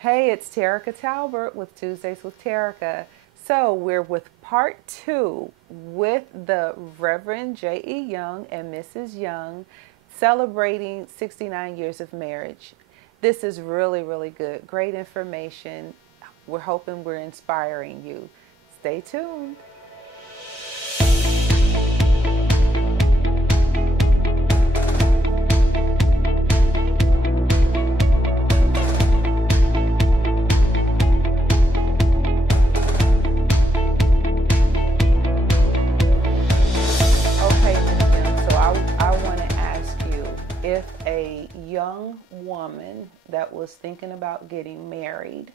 Hey, it's Terica Talbert with Tuesdays with Terica. So we're with part 2 with the Reverend JE Young and Mrs. Young celebrating 69 years of marriage. This is really, really good. Great information. We're hoping we're inspiring you. Stay tuned. If a young woman that was thinking about getting married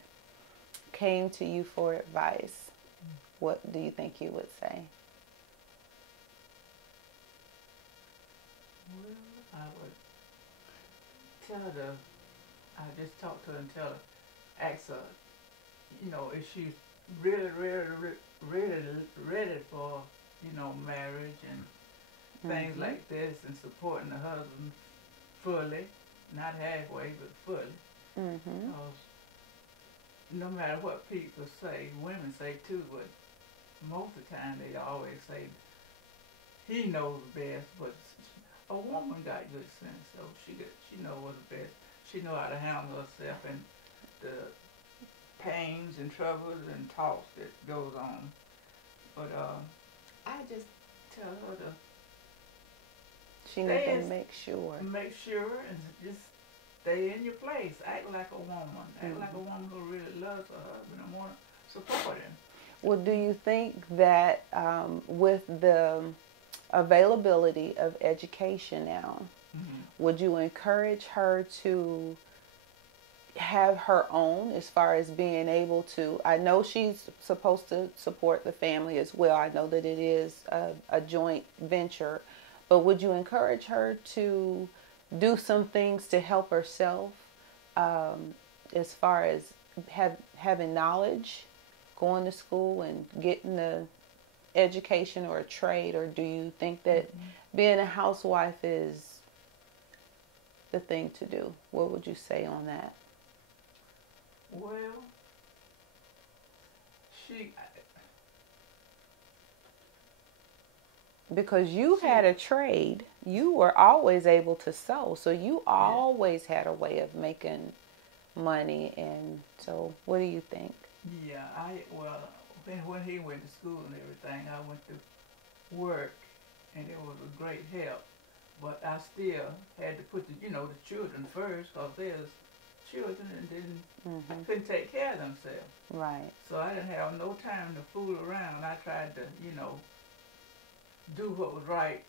came to you for advice, what do you think you would say? Well, I would tell her, I just talk to her and tell her, ask her, if she's really, ready for, marriage and things like this, and supporting the husband fully, not halfway, but fully. Because no matter what people say, women say too, but most of the time they always say he knows best. But a woman got good sense, so she knows what's best. She know how to handle herself and the pains and troubles and talks that goes on. But I just tell her to. She needs to make sure. Make sure and just stay in your place. Act like a woman. Act like a woman who really loves her husband and want to support him. Well, do you think that with the availability of education now, would you encourage her to have her own as far as being able to, I know she's supposed to support the family as well. I know that it is a joint venture. But would you encourage her to do some things to help herself as far as having knowledge, going to school and getting the education or a trade? Or do you think that being a housewife is the thing to do? What would you say on that? Well, because you had a trade, you were always able to sew, so you always had a way of making money. And so, what do you think? Yeah, when he went to school and everything, I went to work, and it was a great help. But I still had to put the children first, because there's children and couldn't take care of themselves. Right. So I didn't have no time to fool around. I tried to, do what was right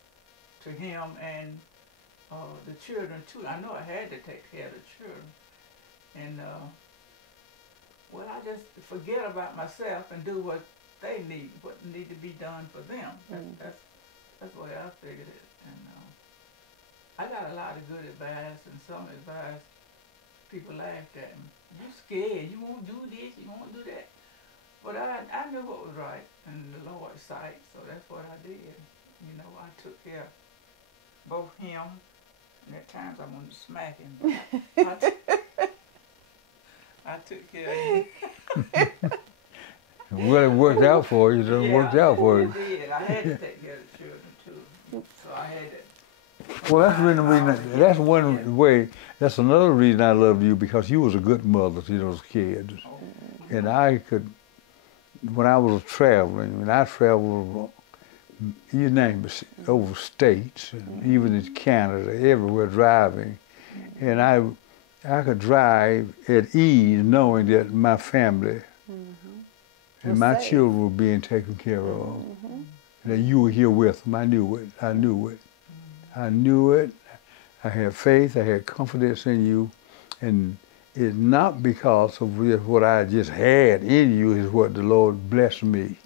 to him and the children too. I know I had to take care of the children. And, I just forget about myself and do what they need, what need to be done for them. That's the way I figured it. And I got a lot of good advice, and some advice people laughed at me. You scared, you won't do this, you won't do that. But I knew what was right in the Lord's sight, so that's what I did. I took care of both him, and at times I wanted to smack him. I took care of him. Well, it worked out for you, so it worked out for you. It did. I had to take care of the children, too. So I had to. Well, that's one way. That's another reason I loved you, because you was a good mother to those kids. And I could, when I was traveling, when I traveled, you name it, over states, and even in Canada, everywhere driving, and I could drive at ease knowing that my family and my children were being taken care of, and that you were here with them. I knew it. I knew it. I had faith. I had confidence in you, and it's not because of what I just had in you is what the Lord blessed me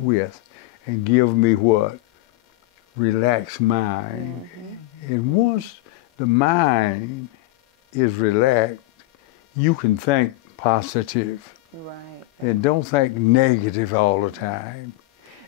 with. And give me what? Relaxed mind. And once the mind is relaxed, you can think positive. Right. And don't think negative all the time.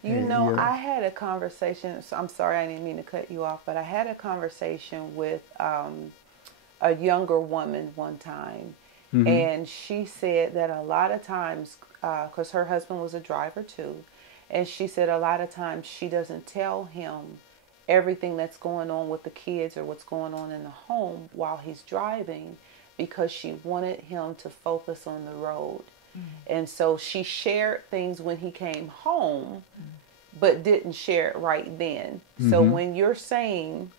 I had a conversation, so I'm sorry, I didn't mean to cut you off, but I had a conversation with a younger woman one time, And she said that a lot of times, because her husband was a driver too, and she said a lot of times she doesn't tell him everything that's going on with the kids or what's going on in the home while he's driving, because she wanted him to focus on the road. And so she shared things when he came home, but didn't share it right then. So when you're saying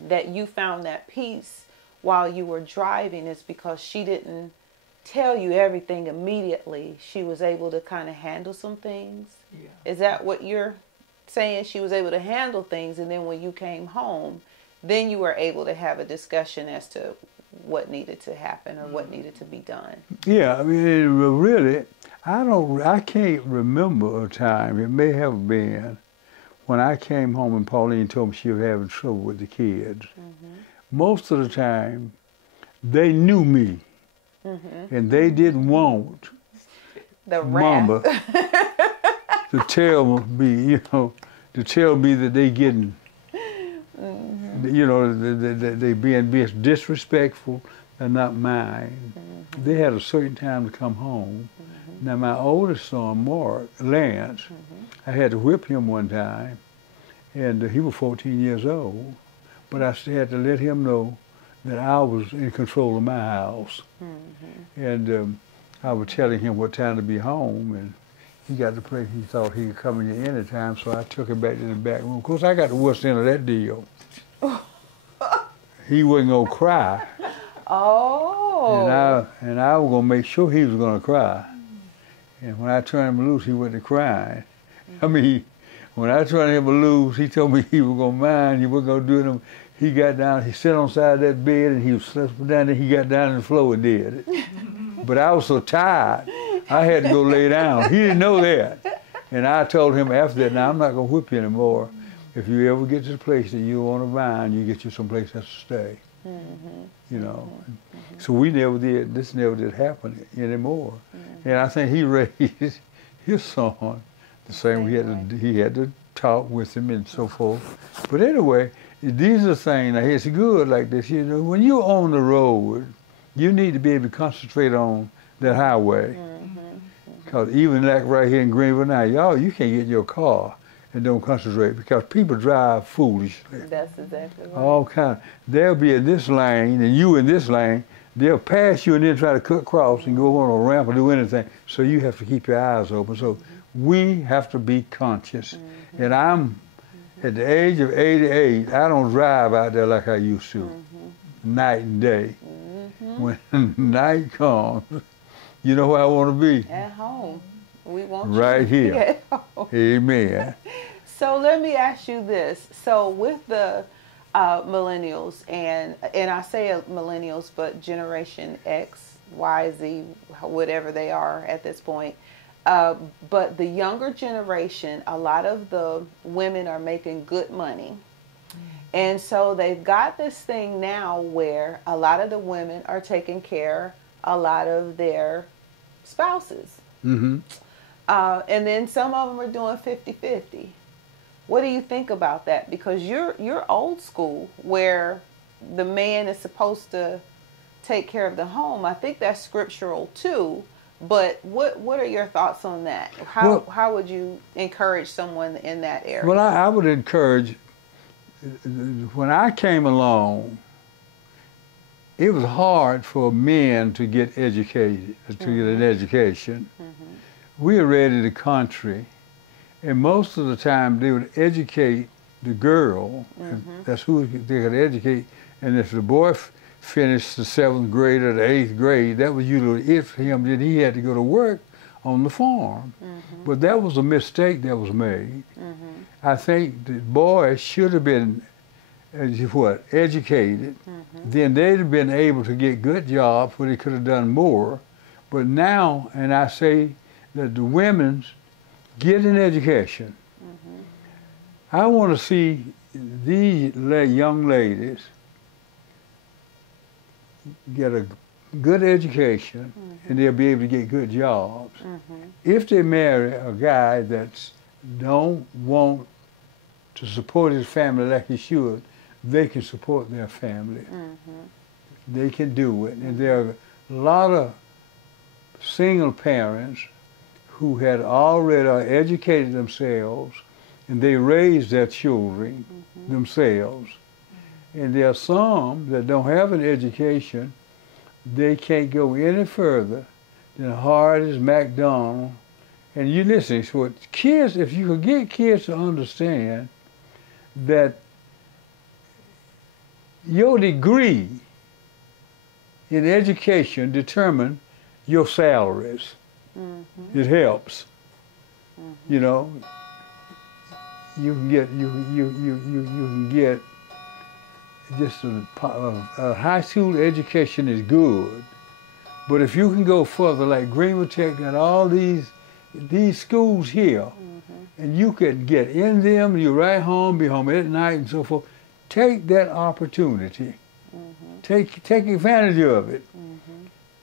that you found that peace while you were driving, it's because she didn't tell you everything immediately. She was able to kind of handle some things. Is that what you're saying? She was able to handle things, and then when you came home, then you were able to have a discussion as to what needed to happen or what needed to be done. Yeah, I mean, really, I can't remember a time, it may have been, when I came home and Pauline told me she was having trouble with the kids. Most of the time, they knew me, and they didn't want The Mama to tell me, to tell me that they getting, they being disrespectful and not mine. They had a certain time to come home. Now my oldest son, Lance, I had to whip him one time, and he was 14 years old, but I still had to let him know that I was in control of my house. And I was telling him what time to be home, and he got to the place he thought he could come in here anytime, so I took him back to the back room. Of course, I got the worst end of that deal. He wasn't gonna cry. Oh. And I was gonna make sure he was gonna cry. And when I turned him loose, he went to crying. I mean, when I turned him loose, he told me he was gonna mind, he wasn't gonna do it. He got down, he sat on the side of that bed, and he was slept down there. He got down on the floor and did it. But I was so tired, I had to go lay down. He didn't know that. And I told him after that, now I'm not gonna whip you anymore. If you ever get to the place that you want to mind, you get you someplace else to stay. So we never did, this never did happen anymore. And I think he raised his son the same way. He had to talk with him and so forth. But anyway, these are things, now it's good like this, when you're on the road, you need to be able to concentrate on that highway. Because even like right here in Greenville now, y'all, you can't get in your car and don't concentrate, because people drive foolishly. That's exactly right. All kind. They'll be in this lane and you in this lane. They'll pass you and then try to cut across and go on a ramp or do anything. So you have to keep your eyes open. So we have to be conscious. And I'm at the age of 88. I don't drive out there like I used to, night and day. When night comes, you know where I want to be? At home. We want right you here. At home. Amen. So let me ask you this. So with the millennials, and I say millennials, but Generation X, Y, Z, whatever they are at this point, but the younger generation, a lot of the women are making good money. And so they've got this thing now where a lot of the women are taking care of a lot of their spouses. And then some of them are doing 50-50. What do you think about that? Because you're old school, where the man is supposed to take care of the home. I think that's scriptural too. But what are your thoughts on that? How would you encourage someone in that area? Well, I would encourage, when I came along, it was hard for men to get educated, to get an education. We were raised in the country, and most of the time they would educate the girl. That's who they could educate. And if the boy finished the 7th grade or the 8th grade, that was usually it for him. Then he had to go to work on the farm. But that was a mistake that was made. I think the boys should have been educated. Then they'd have been able to get good jobs where they could have done more. But now, and I say that the women's get an education. I want to see these young ladies get a good education, and they'll be able to get good jobs. If they marry a guy that don't want to support his family like he should, they can support their family. They can do it. And there are a a lot of single parents who had already educated themselves and they raised their children themselves. And there are some that don't have an education. They can't go any further than hard as McDonald's. And you listen, so kids, if you could get kids to understand that your degree in education determines your salaries. It helps. You know, you can get just a high school education is good, but if you can go further, like Greenwood Tech and all these schools here, and you can get in them, you ride home, be home at night and so forth, take that opportunity. Take advantage of it.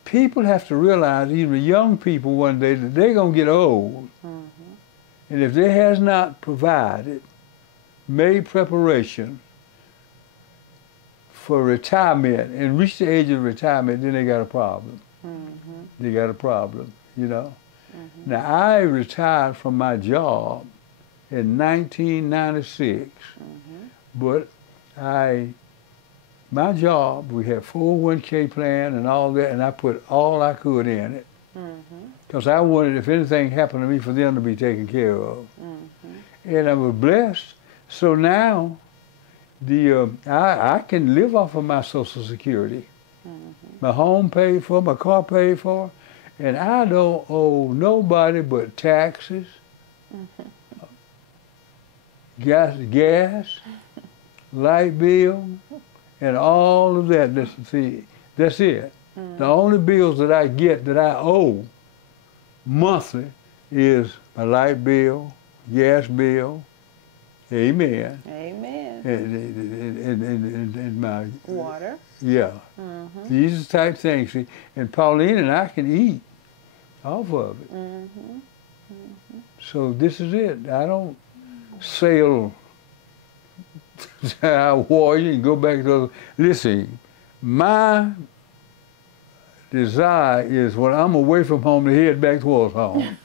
People have to realize, even young people one day, that they're going to get old. And if they has not made preparation for retirement and reach the age of retirement, then they got a problem. They got a problem, you know. Now, I retired from my job in 1996, but my job, we had 401k plan and all that, and I put all I could in it. Because I wanted, if anything happened to me, for them to be taken care of. And I was blessed. So now, I can live off of my Social Security. My home paid for, my car paid for, and I don't owe nobody but taxes, gas, light bill, and all of that. That's it. The only bills that I get that I owe monthly is my light bill, gas bill, amen. Amen. And my water. Yeah. These type things. See, and Pauline and I can eat off of it. So this is it. I don't sail Hawaii and go back to. Listen, my desire is when I'm away from home to head back towards home.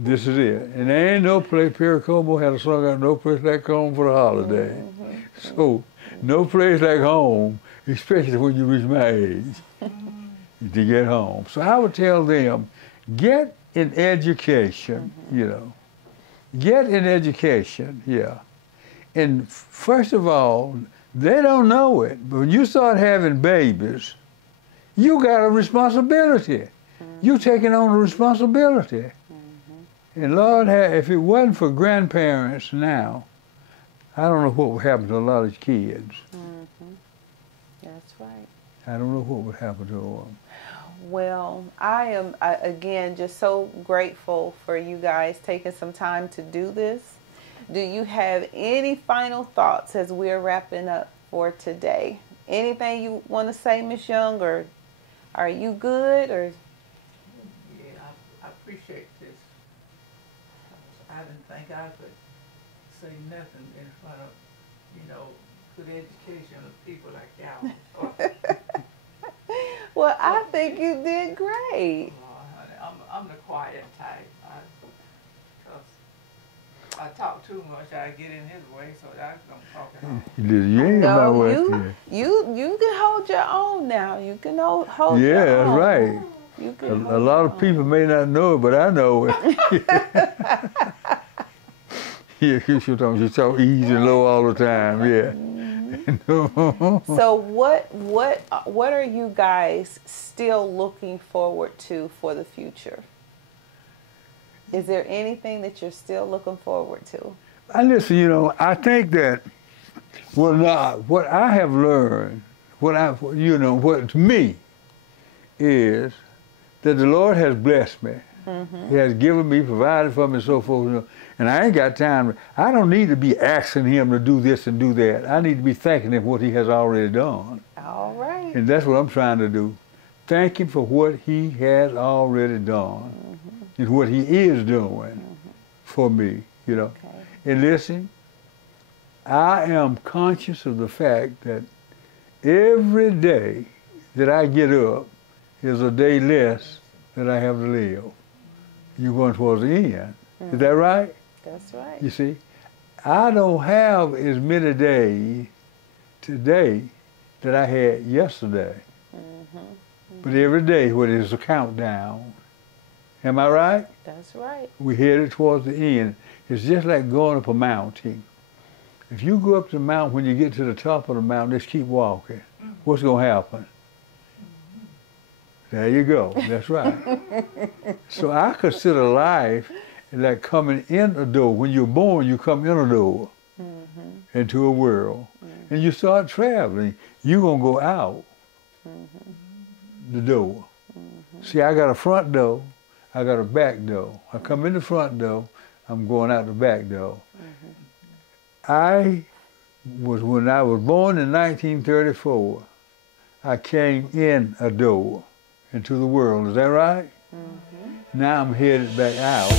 This is it. And there ain't no place, Pericomo had a song out, no place like home for the holiday. So, no place like home, especially when you reach my age, to get home. So I would tell them, get an education, you know. Get an education, yeah. And first of all, they don't know it, but when you start having babies, you got a responsibility. You're taking on a responsibility. And Lord, if it wasn't for grandparents now, I don't know what would happen to a lot of kids. That's right. I don't know what would happen to them. Well, I am, again, just so grateful for you guys taking some time to do this. Do you have any final thoughts as we're wrapping up for today? Anything you want to say, Miss Young, or are you good? Or yeah, I appreciate this. I didn't think I could say nothing in front of, good education of people like y'all. Well, I think you did great. I'm the quiet type. I talk too much, I get in his way, so I'm talking. You can hold your own now. You can hold your that's own. Right. You can a lot of people may not know it, but I know it. Yeah, you talk easy and low all the time, yeah. So what are you guys still looking forward to for the future? Is there anything that you're still looking forward to? Listen, I think that what I have learned, what to me is that the Lord has blessed me. He has given me, provided for me, and so forth. And I ain't got time. I don't need to be asking Him to do this and do that. I need to be thanking Him for what He has already done. All right. And that's what I'm trying to do. Thank Him for what He has already done and what He is doing for me, Okay. And listen, I am conscious of the fact that every day that I get up is a day less that I have to live. You're going towards the end. Is that right? That's right. You see, I don't have as many days today that I had yesterday. But every day, what is a countdown? Am I right? That's right. We're headed towards the end. It's just like going up a mountain. If you go up the mountain, when you get to the top of the mountain, just keep walking. What's going to happen? There you go. That's right. So I consider life like coming in a door. When you're born, you come in a door into a world. And you start traveling. You're going to go out the door. See, I got a front door. I got a back door. I come in the front door. I'm going out the back door. When I was born in 1934, I came in a door into the world. Is that right? Now I'm headed back out.